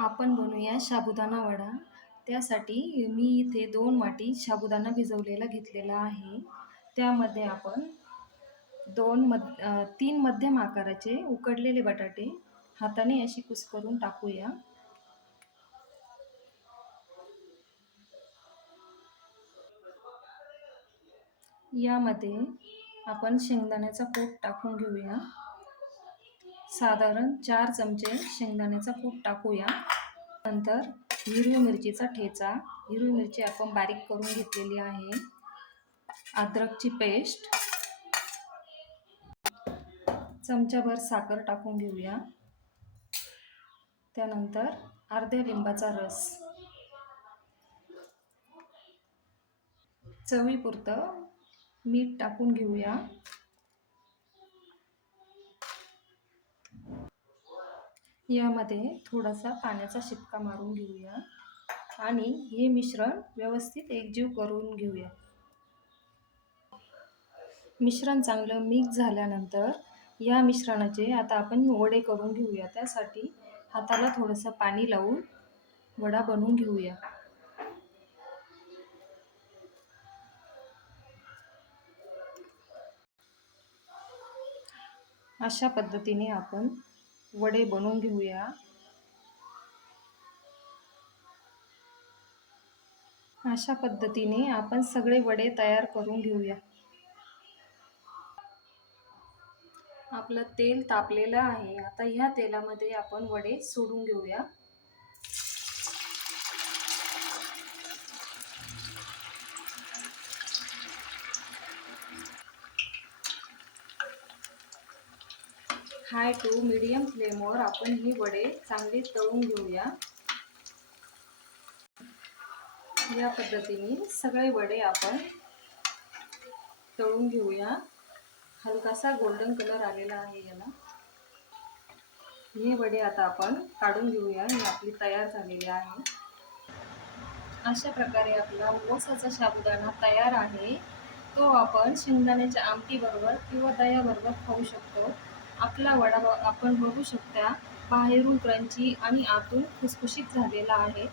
आपण बनवूया साबुदाणा वडा. त्यासाठी मी इथे 2 वाटी साबुदाणा भिजवलेला घेतलेला आहे. त्यामध्ये आपण 3 मध्यम आकाराचे उकडलेले बटाटे हाताने अशी कुस्करून टाकूया. यामध्ये आपण शेंगदाण्याचा कूट टाकून घेऊया. साधारण 4 चमचे शेंगदाण्याचा कूट टाकूया. नंतर हिरवी मिरचीचा ठेचा, हिरवी मिरची आपण बारीक करून घेतलेली आहे. अद्रकची पेस्ट, चमचाभर साखर टाकून घेऊया. त्यानंतर अर्ध्या लिंबाचा रस, चवीपुरतं मीठ टाकून घेऊया. यामध्ये थोडासा पाण्याचा शिपका मारून घेऊया आणि हे मिश्रण व्यवस्थित एकजीव करून घेऊया. मिश्रण चांगलं मिक्स झाल्यानंतर या मिश्रणाचे आता आपण वडे करून घेऊया. त्यासाठी हाताला थोडंसं पाणी लावून वडा बनवून घेऊया. अशा पद्धतीने आपण वडे बनवून घेऊया. अशा पद्धतीने आपण सगळे वडे तयार करून घेऊया. आपलं तेल तापलेलं आहे. आता ह्या तेलामध्ये आपण वडे सोडून घेऊया. हाय टू मीडियम फ्लेमवर आपण ही वडे चांगले तळून घेऊया. या पद्धतीने सगळे वडे आपण तळून घेऊया. हलकासा गोल्डन कलर आलेला आहे याला. हे वडे आता आपण काढून घेऊया. ही आपली तयार झालेली आहे. अशा प्रकारे आपला उपवासाचा साबुदाणा तयार आहे. तो आपण शेंगदाण्याच्या आमटीबरोबर किंवा दह्याबरोबर खाऊ शकतो. आपला वडा आपण बघू शकता, बाहेरून क्रंची आणि आतून खुसखुशीत झालेला आहे.